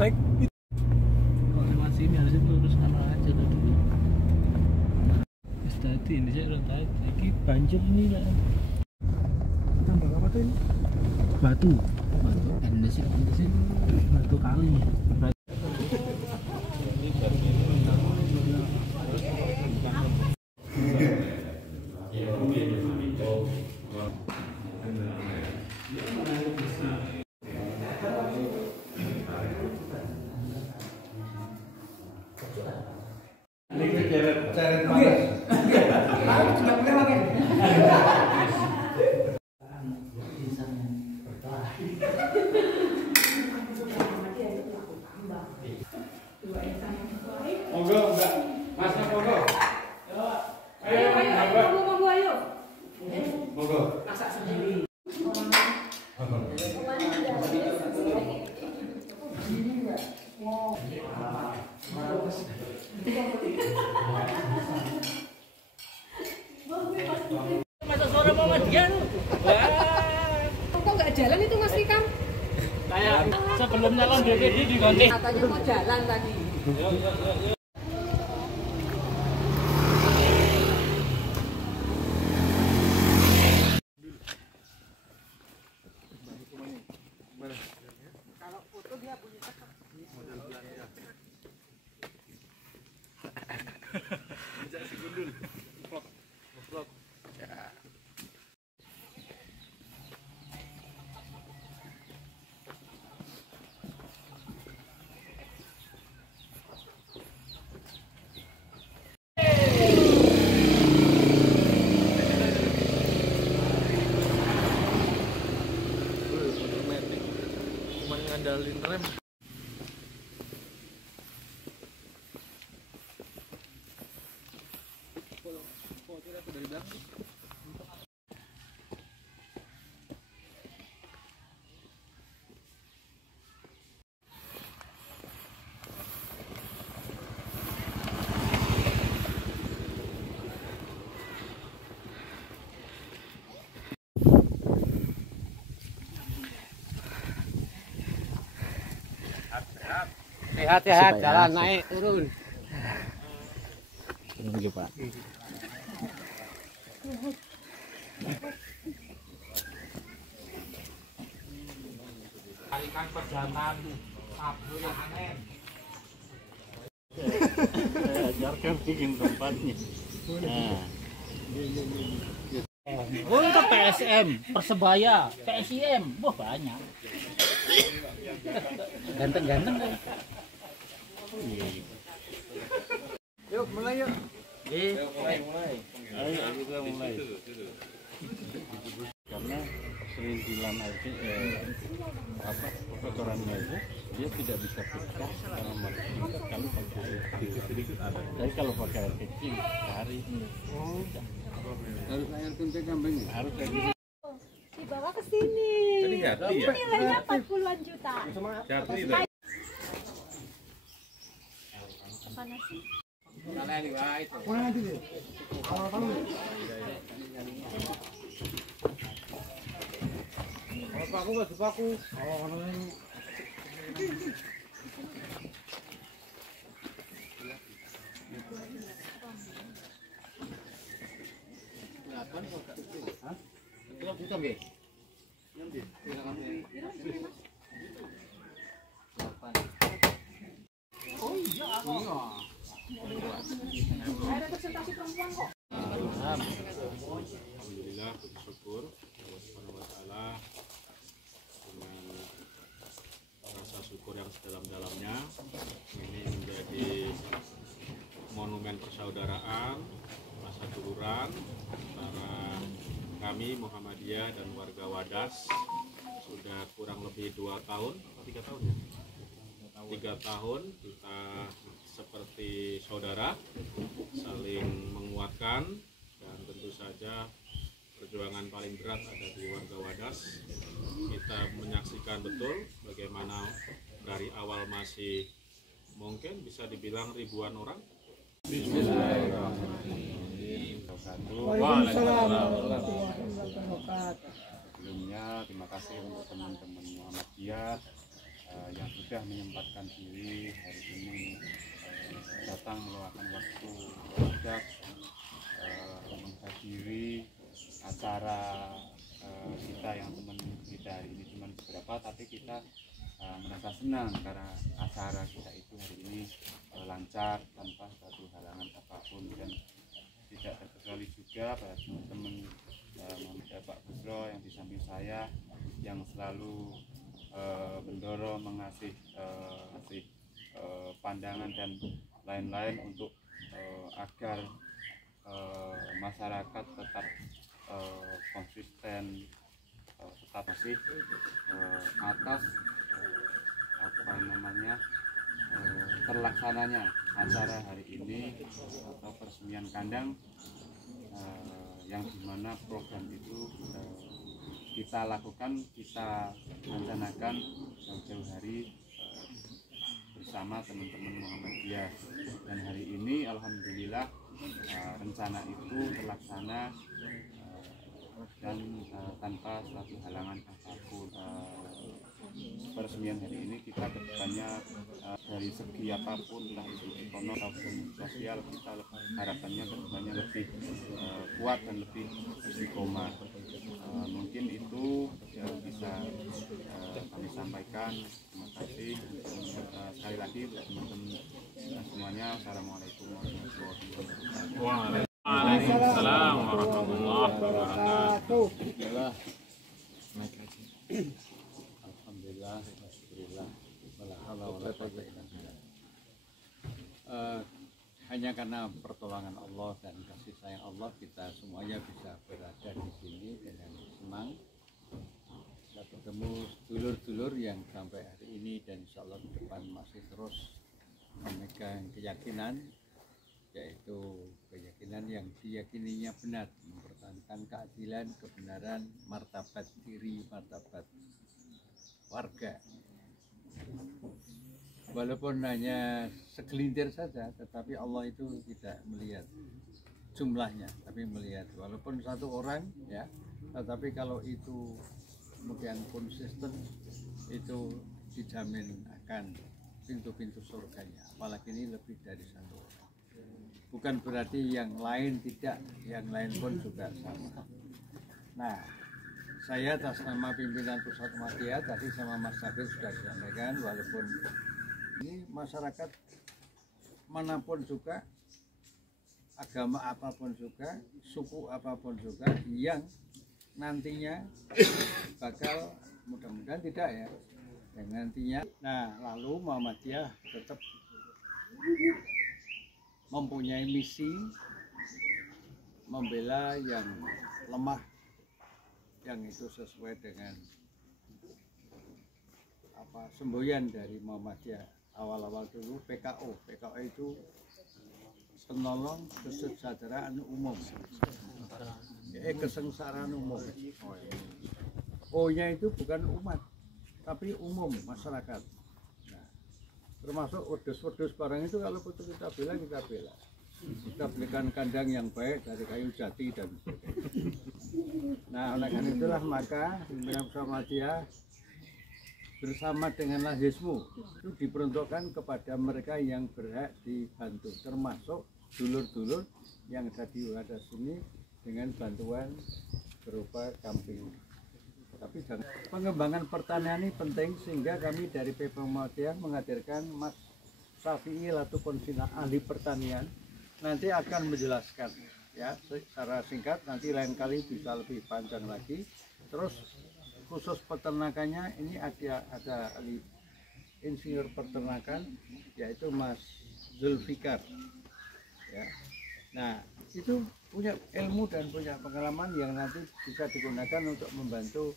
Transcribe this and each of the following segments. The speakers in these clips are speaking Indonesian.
naik kalau masih ini harusnya lurus kanan aja tadi. Wis tadi ini saya udah tahu lagi banjir ini lah. tambang apa tuh ini? Batu andesit batu kali. Monggo, Mbak. Mas, monggo. Ayo, Monggo ayo. monggo. Masak sendiri. Masa sore mau Madian? Kok nggak jalan itu Mas Fikam? Kayak sebelum nyalon DPD di Gonti. Katanya mau jalan tadi. cuma ngandalin rem. Sehat-sehat, jalan naik turun. Thank you, Pak. Tarikan pejantan, tablo yang aneh. Saya ajarkan bikin tempatnya. Nah. Untuk PSM, Persebaya, PSIM, wah banyak. Ganteng-ganteng deh. Yuk mulai yuk. Mulai. Ayo kita mulai. Karena serintilan aja kotorannya itu dia tidak bisa pecah kalau pakai air sedikit ada. Tapi kalau pakai air kecil sehari. Harus air kencing kambing. Harus kayak gitu. Dibawa ke sini. Jadi Jati ya? Nilainya 40-an juta. Jati itu. Panas sih. Paku nggak dipaku. Ada representasi perempuan kok. Alhamdulillah, bersyukur Allah Subhanahu wa taala dengan rasa syukur yang sedalam-dalamnya ini menjadi monumen persaudaraan, rasa duluran antara kami Muhammadiyah dan warga Wadas. Sudah kurang lebih 2 tahun atau 3 tahun ya? 3 tahun kita seperti saudara saling menguatkan, dan tentu saja perjuangan paling berat ada di warga Wadas. Kita menyaksikan betul bagaimana dari awal masih mungkin bisa dibilang ribuan orang. Waalaikumsalam warahmatullahi wabarakatuh. Sebelumnya terima kasih untuk teman-teman Muhammadiyah yang sudah menyempatkan diri hari ini datang meluangkan waktu untuk menghadiri acara kita yang teman kita hari ini cuma beberapa, tapi kita merasa senang karena acara kita itu hari ini lancar tanpa suatu halangan apapun. Dan tidak terkecuali juga pada teman-teman Pak Busro yang di samping saya yang selalu mendorong, mengasih pandangan dan lain-lain untuk agar masyarakat tetap konsisten, tetap masih atas terlaksananya acara hari ini atau peresmian kandang yang dimana program itu kita lakukan, kita rencanakan jauh-jauh hari bersama teman-teman Muhammadiyah, dan hari ini alhamdulillah rencana itu terlaksana dan tanpa suatu halangan apapun. Peresmian hari ini kita kedepannya dari segi apapun, entah itu ekonomi maupun sosial, kita harapannya kedepannya lebih kuat dan lebih istiqomah. Mungkin itu yang bisa kami sampaikan. Terima kasih sekali lagi teman-teman semuanya. Assalamualaikum warahmatullahi wabarakatuh. Waalaikumsalam warahmatullahi wabarakatuh. Alhamdulillah, alhamdulillah, hanya karena pertolongan Allah dan kasih sayang Allah kita semuanya bisa berada di sini dengan senang. Kita bertemu dulur-dulur yang sampai hari ini dan insya Allah ke depan masih terus memegang keyakinan, yaitu keyakinan yang diyakininya benar, mempertahankan keadilan, kebenaran, martabat diri, martabat warga. Walaupun hanya segelintir saja, tetapi Allah itu tidak melihat jumlahnya, tapi melihat walaupun satu orang ya, tetapi kalau itu kemudian konsisten, itu dijamin akan pintu-pintu surganya. Apalagi ini lebih dari satu orang. Bukan berarti yang lain tidak, yang lain pun juga sama. Nah, saya atas nama pimpinan Pusat Muhammadiyah tadi sama Mas Sabit sudah disampaikan, walaupun ini masyarakat manapun juga, agama apapun juga, suku apapun juga yang nantinya bakal, mudah-mudahan tidak ya, yang nantinya. Nah, lalu Muhammadiyah tetap mempunyai misi membela yang lemah, yang itu sesuai dengan semboyan dari Muhammadiyah. Awal-awal dulu PKO itu penolong kesejahteraan umum, kesengsaraan umum. O-nya itu bukan umat, tapi umum, masyarakat. Nah, termasuk wedus-wedus barang itu kalau butuh kita bela, kita bela. Kita belikan kandang yang baik dari kayu jati dan sebagainya. Nah, oleh karena itulah maka pimpinan Muhammadiyah bersama dengan Lazismu itu diperuntukkan kepada mereka yang berhak dibantu, termasuk dulur-dulur yang tadi ada sini dengan bantuan berupa kambing. Tapi pengembangan pertanian ini penting, sehingga kami dari PP Muhammadiyah menghadirkan Mas Syafi'i Latukonsina, ahli pertanian, nanti akan menjelaskan ya secara singkat, nanti lain kali bisa lebih panjang lagi. Terus khusus peternakannya ini ada ahli insinyur peternakan, yaitu Mas Zulfikar ya. Nah, itu punya ilmu dan punya pengalaman yang nanti bisa digunakan untuk membantu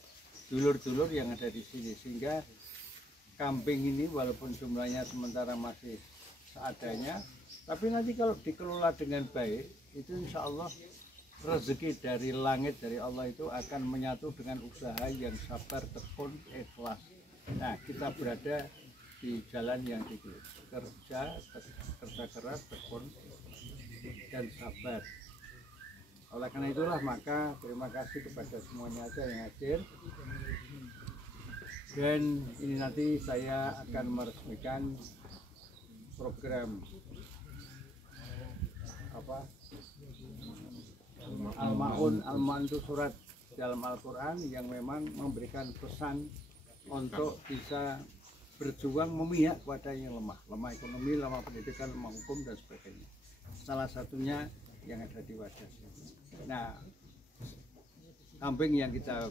dulur-dulur yang ada di sini, sehingga kambing ini walaupun jumlahnya sementara masih seadanya, tapi nanti kalau dikelola dengan baik itu insya Allah rezeki dari langit dari Allah itu akan menyatu dengan usaha yang sabar, tekun, ikhlas. Nah, kita berada di jalan yang dipilih, kerja keras, tekun dan sabar. Oleh karena itulah maka terima kasih kepada semuanya aja yang hadir. Dan ini nanti saya akan meresmikan program apa Al-Ma'un itu surat dalam Al-Quran yang memang memberikan pesan untuk bisa berjuang memihak pada yang lemah ekonomi, lemah pendidikan, lemah hukum dan sebagainya. Salah satunya yang ada di Wadas. Nah, kambing yang kita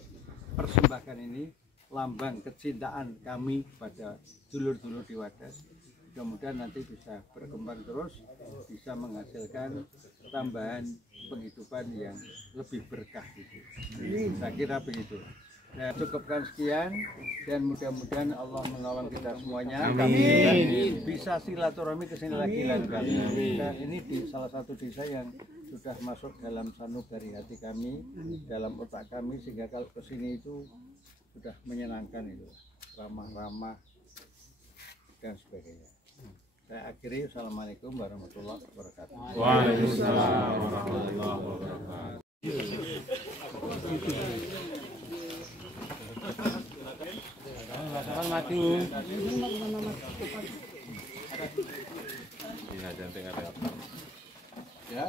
persembahkan ini lambang kecintaan kami kepada dulur-dulur di Wadas. Mudah-mudahan nanti bisa berkembang terus, bisa menghasilkan tambahan penghidupan yang lebih berkah gitu. Saya kira begitu. Saya cukupkan sekian dan mudah-mudahan Allah menolong kita semuanya. Kami juga bisa silaturahmi ke sini lagi. Dan ini di salah satu desa yang sudah masuk dalam sanubari hati kami, dalam otak kami, sehingga kalau ke sini itu sudah menyenangkan itu, ramah-ramah dan sebagainya. Saya akhiri. Assalamualaikum warahmatullahi wabarakatuh. Waalaikumsalam warahmatullahi wabarakatuh. Maju. Iya, cantik ada. Ya.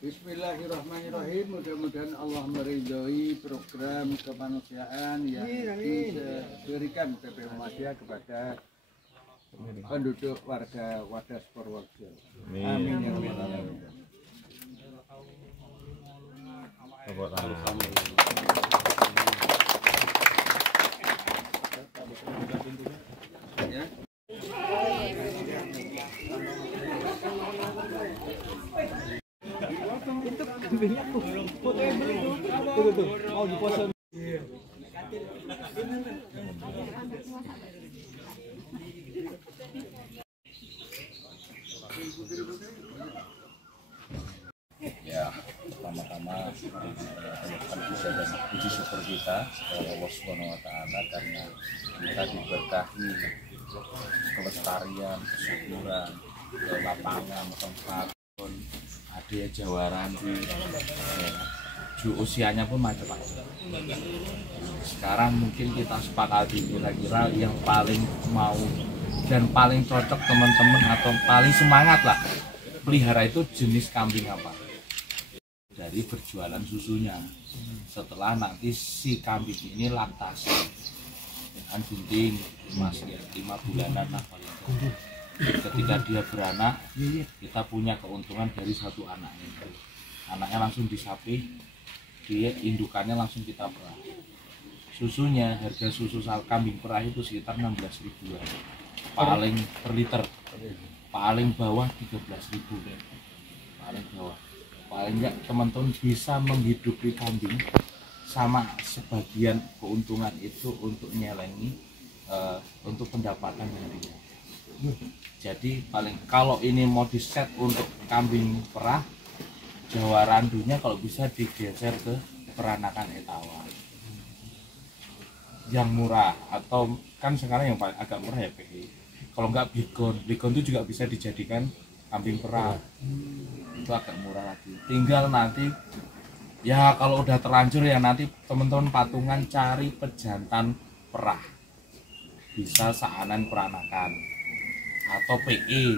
Bismillahirrahmanirrahim. Mudah-mudahan Allah meridhoi program kemanusiaan yang diberikan PP Muhammadiyah kepada penduduk warga Wadas Purworejo. Amin ya rabbal alamin. Ya. Mau dipose. Ya, pertama-tama mengucapkan puja dan puji syukur kita kepada Allah Subhanahu wa Ta'ala karena kita diberkahi kelestarian, kesuburan, lapangan, tempat, ada jawaran di usianya pun macam-macam. Sekarang mungkin kita sepakati kira-kira yang paling mau dan paling cocok teman-teman atau paling semangat lah pelihara itu jenis kambing apa? Dari berjualan susunya. Setelah nanti si kambing ini laktasi dengan bunting masih 5 bulanan lah paling. Ketika dia beranak, kita punya keuntungan dari satu anaknya. Anaknya langsung disapi, dia indukannya langsung kita perah. Susunya, harga susu kambing perah itu sekitar 16 ribuan paling per liter. Paling bawah 13.000 paling bawah. Paling enggak teman-teman bisa menghidupi kambing sama sebagian keuntungan itu untuk nyelengi untuk pendapatan harian. Jadi paling kalau ini mau di set untuk kambing perah, Jawa randunya kalau bisa digeser ke peranakan etawa yang murah, atau kan sekarang yang paling agak murah ya PI. Kalau enggak Bligon itu juga bisa dijadikan kambing perah, itu agak murah lagi. Tinggal nanti ya kalau udah terlanjur ya nanti teman-teman patungan cari pejantan perah, bisa saanan peranakan atau PE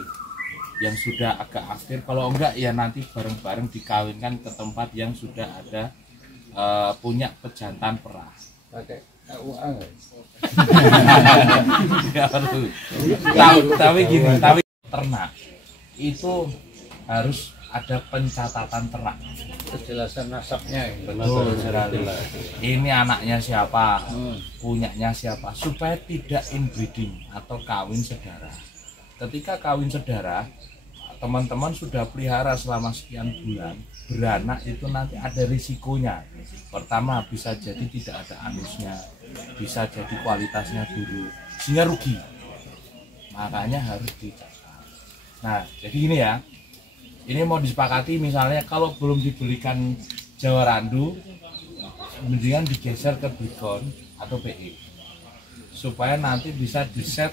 yang sudah agak akhir. Kalau enggak ya nanti bareng-bareng dikawinkan ke tempat yang sudah ada punya pejantan perah. Pakai KUA nggak? Tapi gini, tapi ternak itu harus ada pencatatan ternak, Kejelasan nasabnya. betul sekali. Ini anaknya siapa, punyanya siapa, supaya tidak inbreeding atau kawin sedara. Ketika kawin sedara, teman-teman sudah pelihara selama sekian bulan, beranak itu nanti ada risikonya. Pertama, bisa jadi tidak ada anusnya, bisa jadi kualitasnya buruk, sehingga rugi. Makanya harus dicatat. Nah, jadi ini ya, ini mau disepakati misalnya kalau belum dibelikan Jawa Randu, mendingan digeser ke Bligon atau PE, supaya nanti bisa diset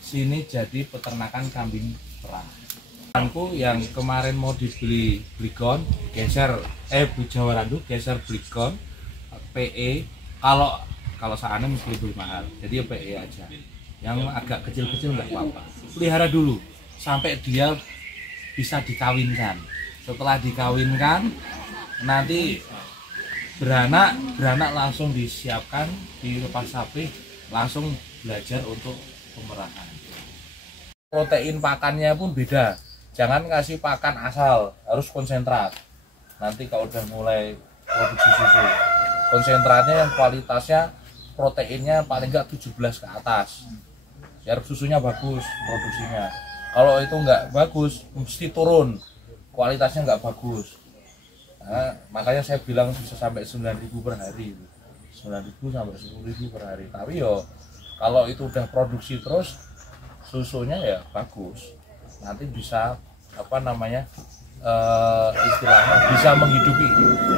sini jadi peternakan kambing perah. Yang kemarin mau dibeli Bligon, geser Jawa Randu, geser Bligon, PE. Kalau kalau seandainya mesti lebih mahal, jadi ya PE aja. Yang agak kecil-kecil nggak apa-apa, pelihara dulu sampai dia bisa dikawinkan. Setelah dikawinkan nanti beranak langsung disiapkan, dilepas sapi, langsung belajar untuk pemerahan. Protein pakannya pun beda, jangan kasih pakan asal, harus konsentrat. Nanti kalau udah mulai produksi susu, konsentratnya yang kualitasnya proteinnya paling enggak 17 ke atas, biar susunya bagus produksinya. Kalau itu enggak bagus, mesti turun, kualitasnya enggak bagus. Nah, makanya saya bilang bisa sampai 9.000 per hari, 9.000 sampai 10.000 per hari. Tapi yo kalau itu udah produksi terus, susunya ya bagus, nanti bisa apa namanya, istilahnya bisa menghidupi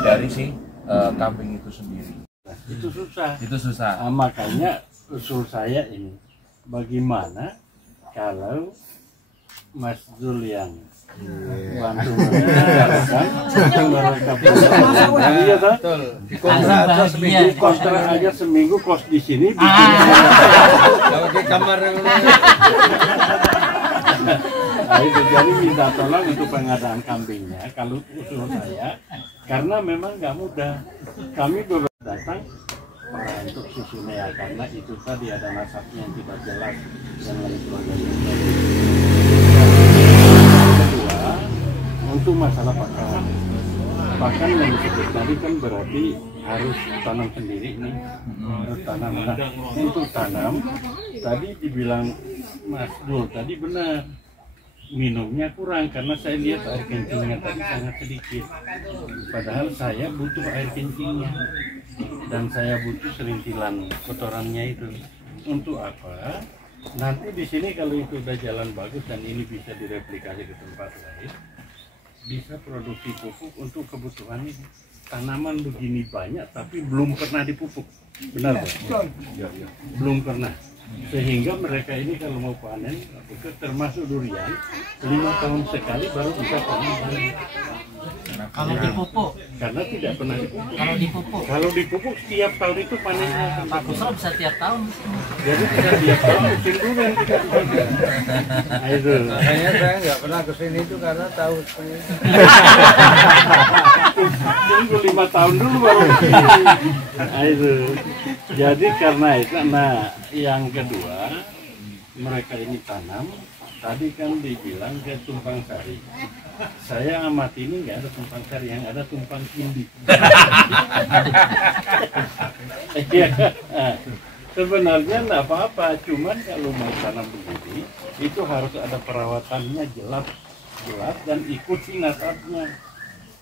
dari si kambing itu sendiri. Itu susah. Itu susah. Nah, makanya usul saya ini, bagaimana kalau Mas Zul yang bantu mereka iya Betul. Dikontrak aja seminggu, kontrak aja seminggu, kos di sini kalau di kamar yang nah, itu jadi minta tolong untuk pengadaan kambingnya kalau usul saya, karena memang nggak mudah. Kami beberapa datang untuk susunya ya, karena itu tadi ada nasabnya yang tidak jelas dan lain sebagainya. Kedua, untuk masalah pakan yang disebut tadi kan berarti harus tanam sendiri nih, harus tanam. Nah, untuk tanam tadi dibilang Mas Dul tadi benar, minumnya kurang karena saya lihat air kencingnya tadi sangat sedikit, padahal saya butuh air kencingnya dan saya butuh serintilan kotorannya itu. Untuk apa? Nanti di sini kalau itu udah jalan bagus dan ini bisa direplikasi ke tempat lain, bisa produksi pupuk untuk kebutuhan ini. Tanaman begini banyak tapi belum pernah dipupuk, benar Pak? Belum pernah. Sehingga mereka ini kalau mau panen, termasuk durian, 5 tahun sekali baru bisa panen. Kalau dipupuk, Karena tidak pernah dipupuk. kalau dipupuk, Dipupuk setiap tahun itu panennya. bagusnya bisa tiap tahun. Jadi tidak tiap tahun musim durian kita bisa. Nah, itu. makanya saya nggak pernah kesini itu karena tahu sebenarnya. Tunggu 5 tahun dulu baru. Nah, itu. Jadi karena itu, nah yang kedua mereka ini tanam. Tadi kan dibilang ke tumpang sari. Saya amati ini nggak ada tumpang sari, yang ada tumpang tindih. Sebenarnya nggak apa-apa, cuman kalau mau tanam begini, itu harus ada perawatannya jelas dan ikuti nasabnya.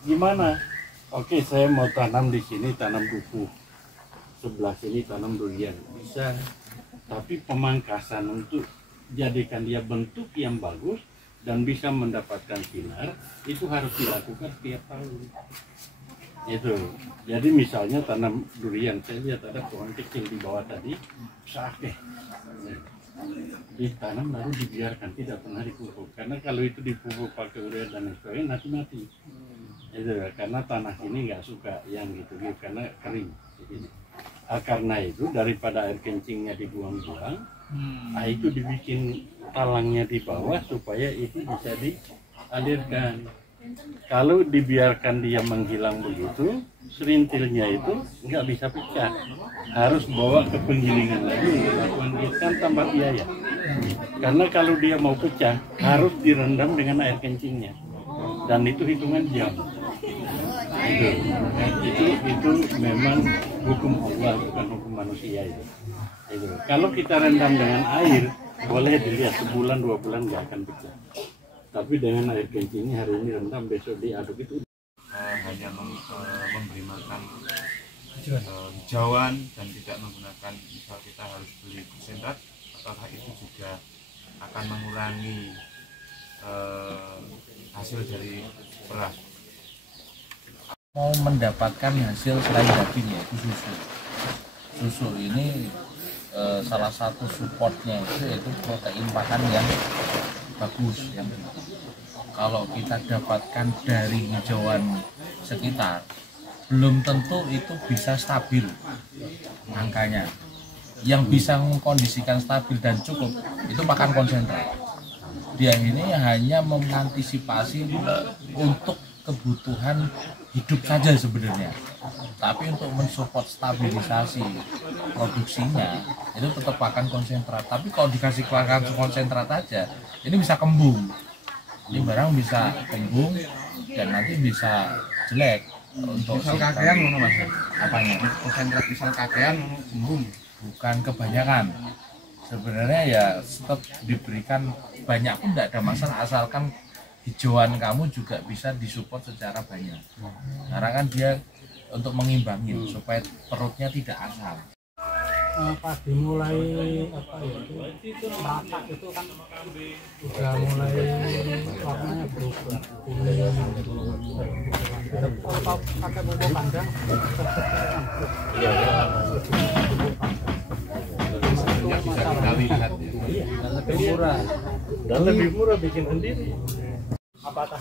Gimana? Oke, saya mau tanam di sini, tanam duku, sebelah sini tanam durian, bisa. Tapi pemangkasan untuk jadikan dia bentuk yang bagus dan bisa mendapatkan sinar, itu harus dilakukan setiap tahun. Itu. Jadi misalnya tanam durian, saya lihat ada pohon kecil di bawah tadi, sakeh. Ditanam lalu dibiarkan, tidak pernah dipupuk. Karena kalau itu dipupuk pakai urea dan sebagainya, nanti mati. Itu karena tanah ini nggak suka yang gitu, karena kering. Karena itu daripada air kencingnya dibuang-buang, itu dibikin palangnya di bawah supaya itu bisa dialirkan. Kalau dibiarkan dia menghilang begitu, serintilnya itu nggak bisa pecah, harus bawa ke penggilingan lagi untuk lakukan kan tambah biaya. Karena kalau dia mau pecah harus direndam dengan air kencingnya, dan itu hitungan jam. Itu memang hukum Allah, bukan hukum manusia itu. Kalau kita rendam dengan air, boleh dilihat sebulan 2 bulan nggak akan pecah. Tapi dengan air kencingnya hari ini rendam, besok diaduk itu. Hanya memberi makan hijauan dan tidak menggunakan, misal kita harus beli konsentrat, apakah itu juga akan mengurangi hasil dari beras? Mau mendapatkan hasil selain daging yaitu susu. Susu ini salah satu supportnya itu yaitu protein pakan yang bagus, yang kalau kita dapatkan dari hijauan sekitar belum tentu itu bisa stabil. angkanya. Yang bisa mengkondisikan stabil dan cukup itu pakan konsentrat. Dia ini hanya mengantisipasi untuk kebutuhan hidup saja sebenarnya, tapi untuk mensupport stabilisasi produksinya itu tetap pakan konsentrat. Tapi kalau dikasih pakan konsentrat aja, ini bisa kembung, ini barang bisa kembung dan nanti bisa jelek. Untuk misal kakean ngono Mas, apanya konsentrat misal kakean kembung, bukan kebanyakan. Sebenarnya ya tetap diberikan banyak pun tidak ada masalah, asalkan hijauan kamu juga bisa disupport secara banyak. Karena kan dia untuk mengimbangi supaya perutnya tidak asam. Pas dimulai apa ya itu rata itu kan udah mulai warnanya berubah kuning. Kita pakai pupuk kandang. Bisa kita lihat ya. Dan lebih murah bikin sendiri. Apakah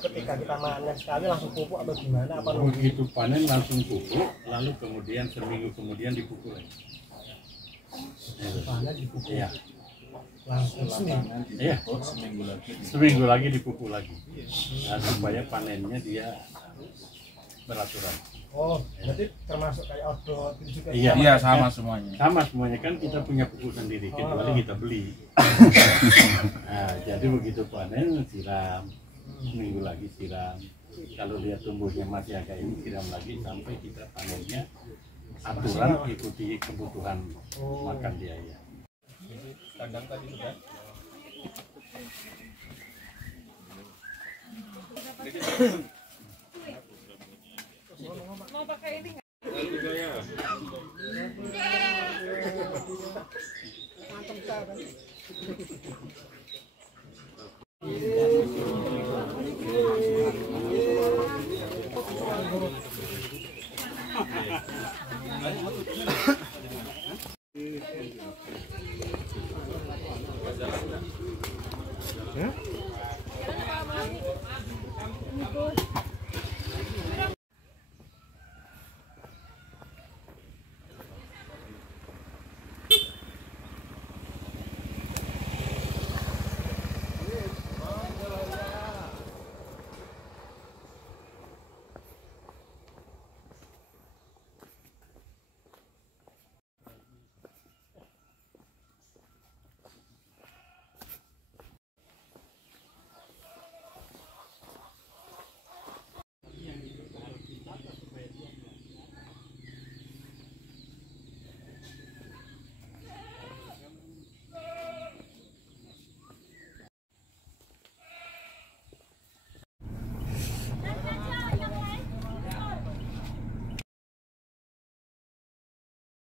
ketika kita panen sekali langsung pupuk atau gimana? Apa begitu panen langsung pupuk, lalu kemudian seminggu kemudian dipupuk lagi. panen dipupuk? Iya. Langsung Iya. Seminggu lagi dipupuk lagi. Nah, supaya panennya dia beraturan. Oh, berarti termasuk kayak outdoor itu juga? Iya, sama semuanya. Sama semuanya kan kita punya pupuk sendiri, kecuali kita beli. Nah, jadi begitu panen siram, seminggu lagi siram. Kalau lihat tumbuhnya masih agak ini siram lagi sampai kita panennya aturan ikuti kebutuhan makan dia ya. Kandang tadi sudah. Mau pakai ini nggak? Mantap